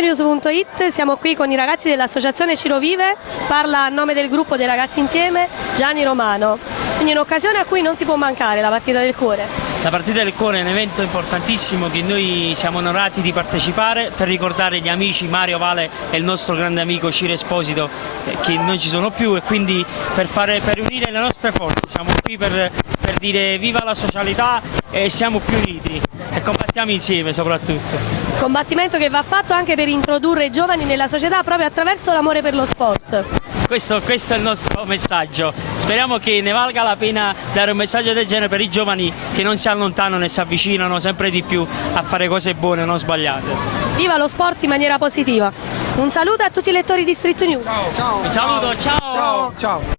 streetnews.it, siamo qui con i ragazzi dell'associazione Ciro Vive, parla a nome del gruppo dei Ragazzi Insieme Gianni Romano. Quindi è un'occasione a cui non si può mancare, la partita del cuore. La partita del cuore è un evento importantissimo che noi siamo onorati di partecipare per ricordare gli amici Mario Vale e il nostro grande amico Ciro Esposito che non ci sono più, e quindi per unire le nostre forze siamo qui per dire viva la socialità e siamo più uniti e combattiamo insieme soprattutto. Combattimento che va fatto anche per introdurre i giovani nella società proprio attraverso l'amore per lo sport. Questo è il nostro messaggio. Speriamo che ne valga la pena dare un messaggio del genere per i giovani che non si allontanano e si avvicinano sempre di più a fare cose buone, non sbagliate. Viva lo sport in maniera positiva. Un saluto a tutti i lettori di Street News. Ciao. Un saluto, ciao. Ciao. Ciao.